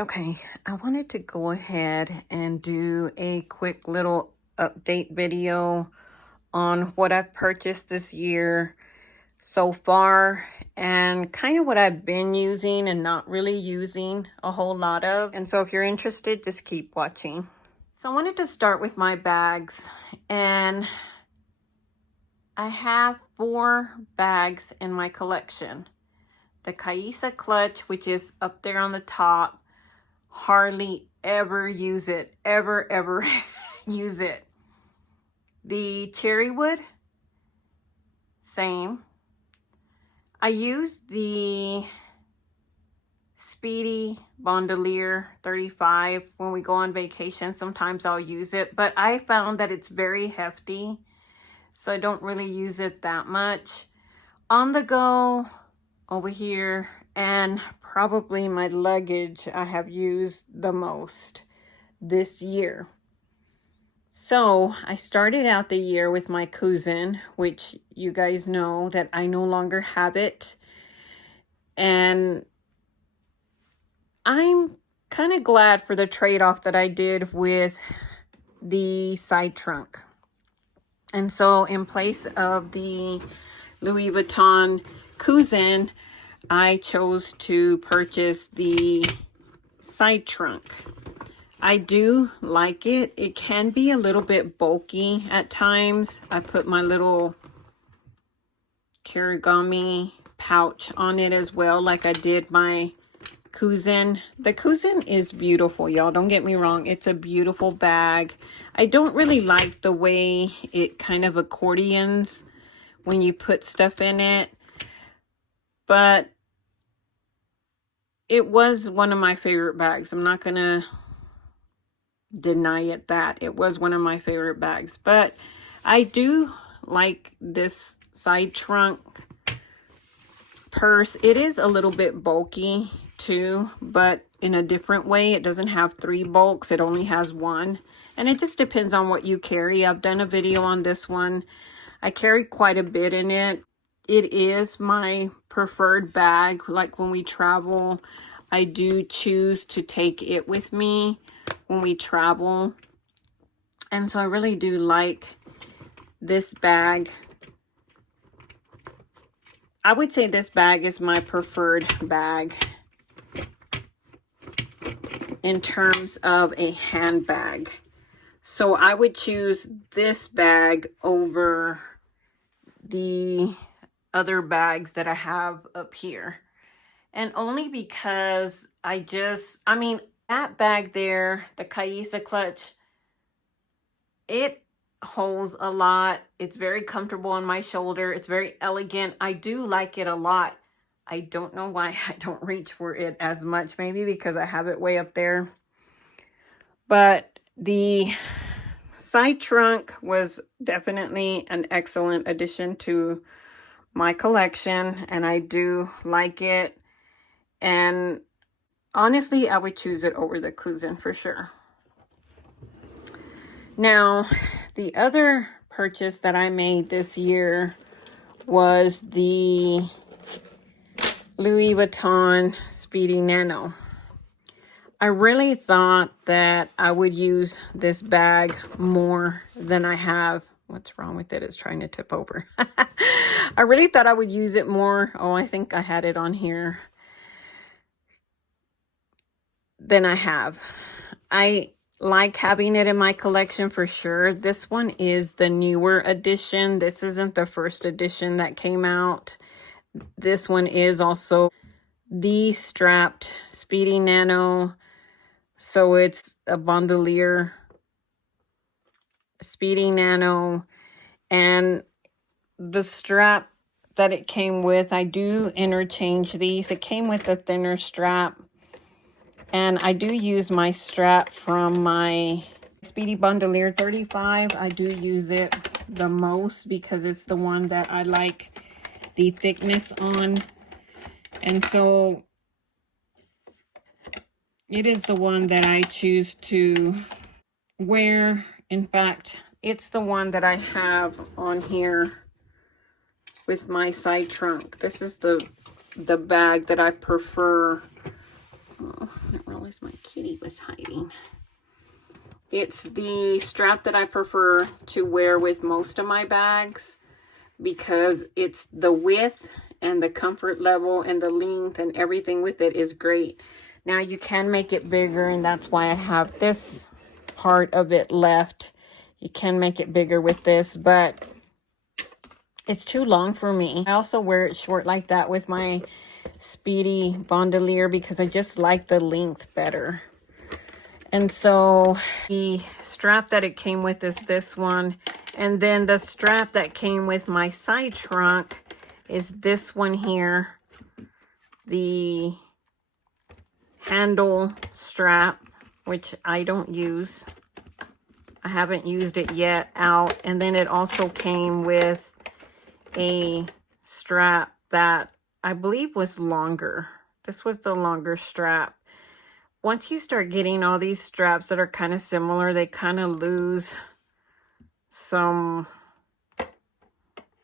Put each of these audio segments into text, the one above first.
Okay, I wanted to go ahead and do a quick little update video on what I've purchased this year so far and kind of what I've been using and not really using a whole lot of. And so if you're interested, just keep watching. So I wanted to start with my bags, and I have 4 bags in my collection. The Kaisa clutch, which is up there on the top. Hardly ever use it, ever use it. The cherry wood, same. I use the Speedy Bandolier 35 when we go on vacation. Sometimes I'll use it, but I found that it's very hefty, so I don't really use it that much. On the go over here, and probably my luggage I have used the most this year. So I started out the year with my cousin, which you guys know that I no longer have it. And I'm kind of glad for the trade-off that I did with the side trunk. And so in place of the Louis Vuitton cousin, I chose to purchase the side trunk. I do like it. It can be a little bit bulky at times. I put my little Kirigami pouch on it as well, like I did my cousin. The cousin is beautiful, y'all. Don't get me wrong. It's a beautiful bag. I don't really like the way it kind of accordions when you put stuff in it, but it was one of my favorite bags. I'm not gonna deny it that it was one of my favorite bags, but I do like this side trunk purse. It is a little bit bulky too, but in a different way. It doesn't have 3 bulks, it only has 1, and it just depends on what you carry. I've done a video on this one. I carry quite a bit in it. It is my preferred bag. Like when we travel, I do choose to take it with me when we travel. And so I really do like this bag. I would say this bag is my preferred bag in terms of a handbag. So I would choose this bag over the other bags that I have up here. And only because I mean, that bag there, the Kaisa clutch, it holds a lot. It's very comfortable on my shoulder. It's very elegant. I do like it a lot. I don't know why I don't reach for it as much. Maybe because I have it way up there. But the side trunk was definitely an excellent addition to my collection, and I do like it. And honestly, I would choose it over the cousin for sure. Now, the other purchase that I made this year was the Louis Vuitton Speedy Nano. I really thought that I would use this bag more than I have. What's wrong with it? It's trying to tip over. I really thought I would use it more. Oh, I think I had it on here. Than I have. I like having it in my collection for sure. This one is the newer edition. This isn't the first edition that came out. This one is also the strapped Speedy Nano. So it's a bandolier Speedy Nano, and the strap that it came with, I do interchange these. It came with a thinner strap, and I do use my strap from my Speedy Bandolier 35. I do use it the most because it's the one that I like the thickness on. And so it is the one that I choose to wear. In fact, it's the one that I have on here with my side trunk. This is the bag that I prefer. Oh, I don't really was my kitty was hiding. It's the strap that I prefer to wear with most of my bags because it's the width and the comfort level and the length and everything with it is great. Now you can make it bigger, and that's why I have this part of it left. You can make it bigger with this, but it's too long for me. I also wear it short like that with my Speedy bandolier because I just like the length better. And so the strap that it came with is this one. And then the strap that came with my side trunk is this one here. The handle strap, which I don't use. I haven't used it yet out. And then it also came with a strap that I believe was longer. This was the longer strap. Once you start getting all these straps that are kind of similar, they kind of lose some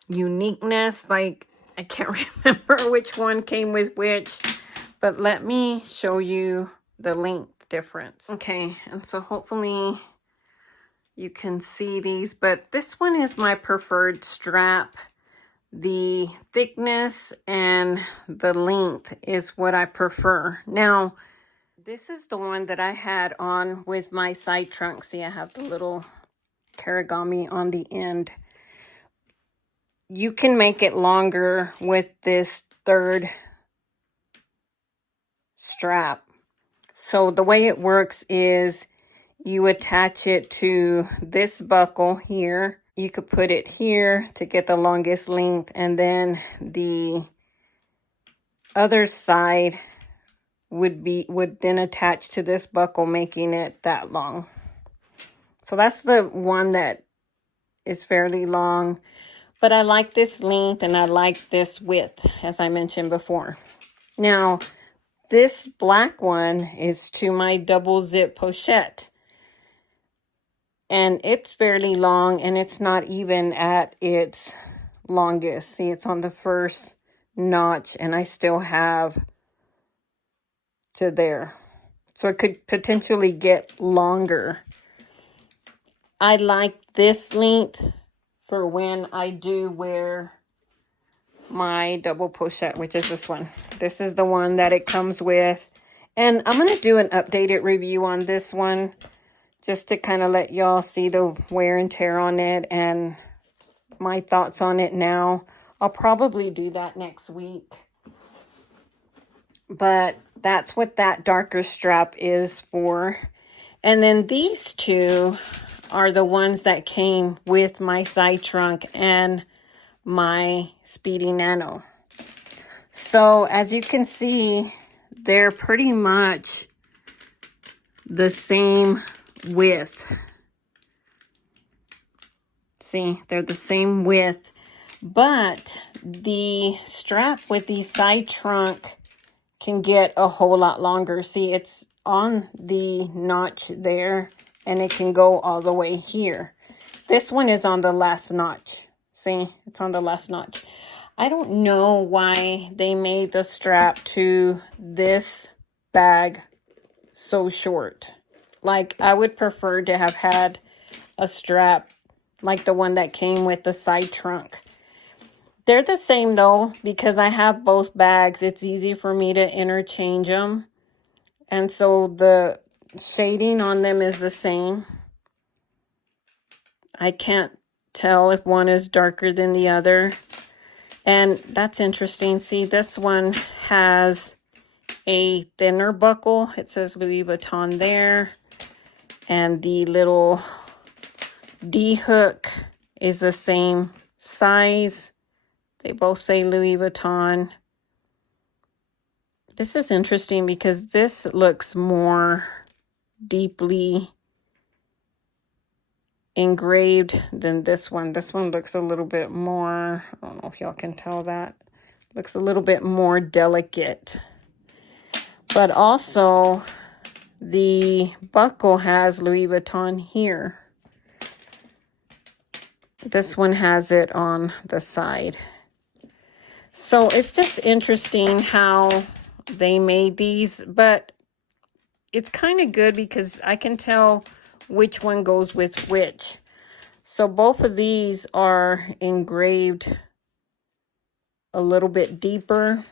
uniqueness. Like, I can't remember which one came with which, but let me show you the length difference. Okay, and so hopefully you can see these, but this one is my preferred strap. The thickness and the length is what I prefer. Now, this is the one that I had on with my side trunk. See, I have the little karigami on the end. You can make it longer with this third strap. So the way it works is you attach it to this buckle here. You could put it here to get the longest length, and then the other side would then attach to this buckle, making it that long. So that's the one that is fairly long, but I like this length and I like this width, as I mentioned before. Now, this black one is to my double zip pochette, and it's fairly long, and it's not even at its longest. See, it's on the first notch, and I still have to there. So it could potentially get longer. I like this length for when I do wear my double pochette, which is this one. This is the one that it comes with. And I'm going to do an updated review on this one, just to kind of let y'all see the wear and tear on it and my thoughts on it now. I'll probably do that next week. But that's what that darker strap is for. And then these two are the ones that came with my side trunk and my Speedy Nano. So as you can see, they're pretty much the same width. See, they're the same width, but the strap with the side trunk can get a whole lot longer. See, it's on the notch there, and it can go all the way here. This one is on the last notch. See, it's on the last notch. I don't know why they made the strap to this bag so short. Like, I would prefer to have had a strap like the one that came with the side trunk. They're the same though, because I have both bags. It's easy for me to interchange them. And so the shading on them is the same. I can't tell if one is darker than the other. And that's interesting. See, this one has a thinner buckle. It says Louis Vuitton there. And the little D-hook is the same size. They both say Louis Vuitton. This is interesting because this looks more deeply engraved than this one. This one looks a little bit more, I don't know if y'all can tell that. Looks a little bit more delicate. But also, the buckle has Louis Vuitton here. This one has it on the side. So it's just interesting how they made these, but it's kind of good because I can tell which one goes with which. So both of these are engraved a little bit deeper.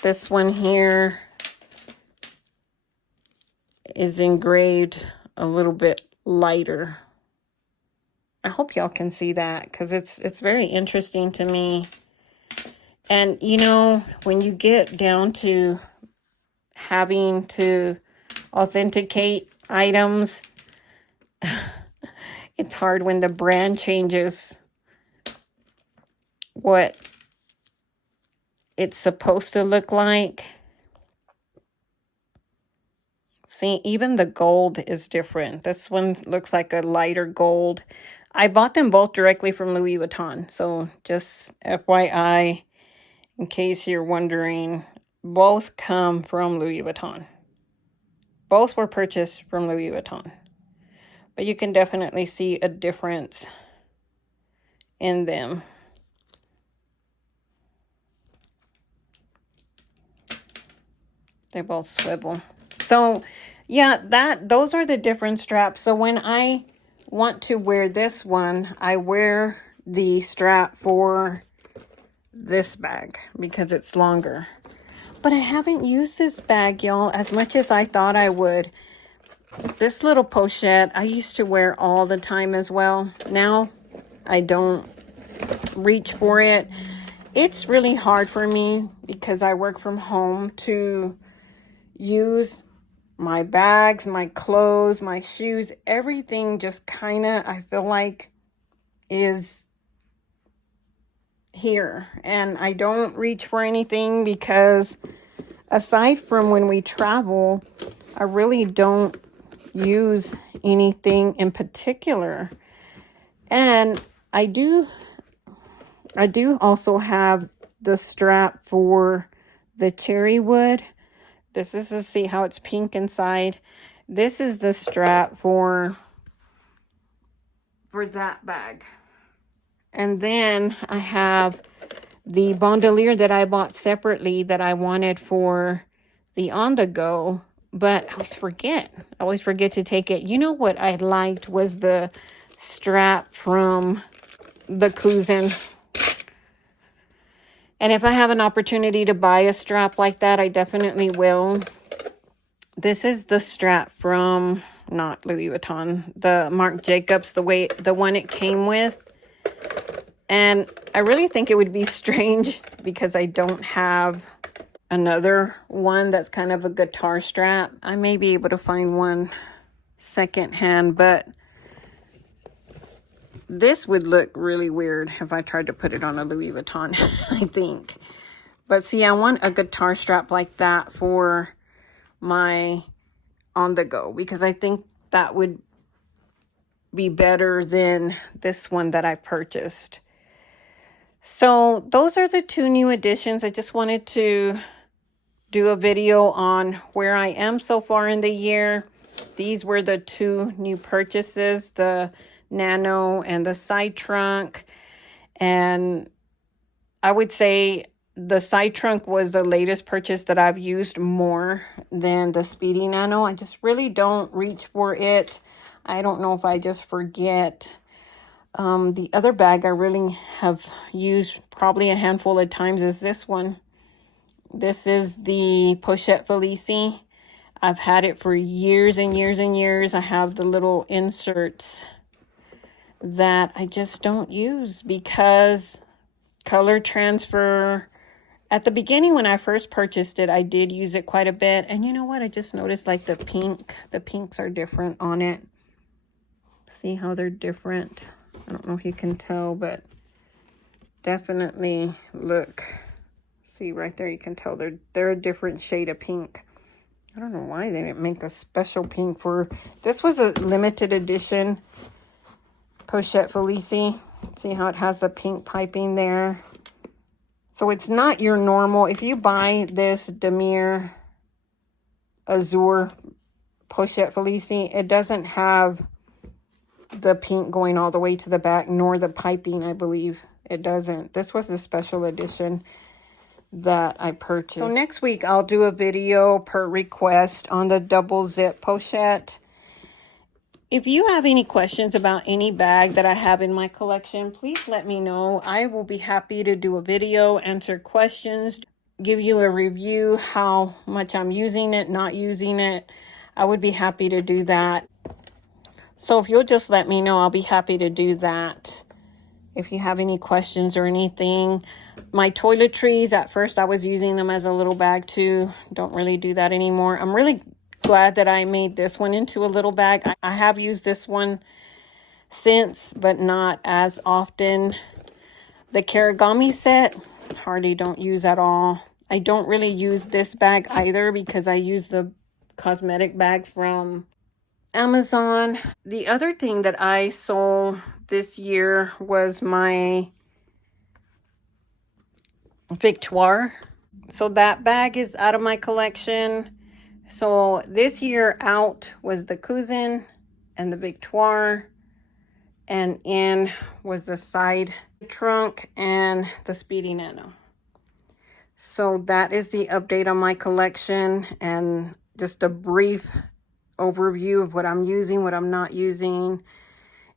This one here is engraved a little bit lighter. I hope y'all can see that because it's very interesting to me. And you know, when you get down to having to authenticate items, it's hard when the brand changes what it's supposed to look like. See, even the gold is different. This one looks like a lighter gold. I bought them both directly from Louis Vuitton. So just FYI, in case you're wondering, both come from Louis Vuitton. Both were purchased from Louis Vuitton. But you can definitely see a difference in them. They both swivel. So yeah, those are the different straps. So when I want to wear this one, I wear the strap for this bag because it's longer. But I haven't used this bag, y'all, as much as I thought I would. This little pochette I used to wear all the time as well. Now I don't reach for it. It's really hard for me because I work from home to use my bags, my clothes, my shoes, everything just kind of, I feel like, is here. And I don't reach for anything because aside from when we travel, I really don't use anything in particular. And I do also have the strap for the cherry wood. This is to see how it's pink inside. This is the strap for that bag. And then I have the bandolier that I bought separately that I wanted for the on-the-go, but I always forget to take it. You know what I liked was the strap from the Cousin. And if I have an opportunity to buy a strap like that, I definitely will. This is the strap from, not Louis Vuitton, the Marc Jacobs, the one it came with. And I really think it would be strange because I don't have another one that's kind of a guitar strap. I may be able to find one secondhand, but this would look really weird if I tried to put it on a Louis Vuitton, I think. But see, I want a guitar strap like that for my on-the-go because I think that would be better than this one that I purchased. So those are the two new additions. I just wanted to do a video on where I am so far in the year. These were the two new purchases, the Nano and the side trunk. And I would say the side trunk was the latest purchase that I've used more than the Speedy Nano. I just really don't reach for it. I don't know if I just forget. The other bag I really have used probably a handful of times is this one. This is the Pochette Felicie. I've had it for years and years and years. I have the little inserts that I just don't use because color transfer. At the beginning when I first purchased it, I did use it quite a bit. And you know what? I just noticed like the pinks are different on it. See how they're different? I don't know if you can tell, but definitely look. See right there, you can tell they're a different shade of pink. I don't know why they didn't make a special pink for, this was a limited edition Pochette Felicie. See how it has the pink piping there. So it's not your normal, if you buy this Damier Azure Pochette Felicie, it doesn't have the pink going all the way to the back, nor the piping, I believe. It doesn't. This was a special edition. that I purchased. So next week I'll do a video per request on the double zip pochette. If you have any questions about any bag that I have in my collection, please let me know. I will be happy to do a video, answer questions, give you a review, how much I'm using it, not using it. I would be happy to do that. So if you'll just let me know, I'll be happy to do that. If you have any questions or anything. My toiletries, at first I was using them as a little bag too. Don't really do that anymore. I'm really glad that I made this one into a little bag. I have used this one since, but not as often. The Karigami set, hardly don't use at all. I don't really use this bag either because I use the cosmetic bag from Amazon. The other thing that I sold this year was my Victoire. So that bag is out of my collection. So this year out was the Cousin and the Victoire, and in was the side trunk and the Speedy Nano. So that is the update on my collection and just a brief overview of what I'm using, what I'm not using,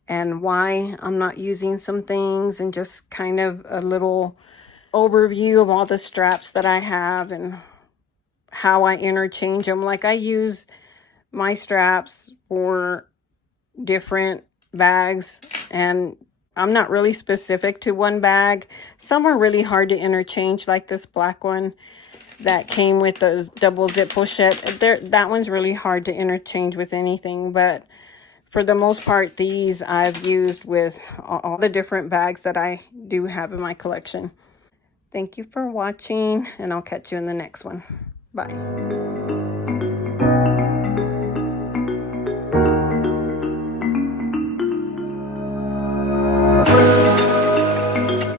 and why I'm not using some things, and just kind of a little overview of all the straps that I have and how I interchange them. Like I use my straps for different bags, and I'm not really specific to one bag. Some are really hard to interchange, like this black one that came with the double zip pochette. That one's really hard to interchange with anything, but for the most part, these I've used with all the different bags that I do have in my collection. Thank you for watching, and I'll catch you in the next one. Bye.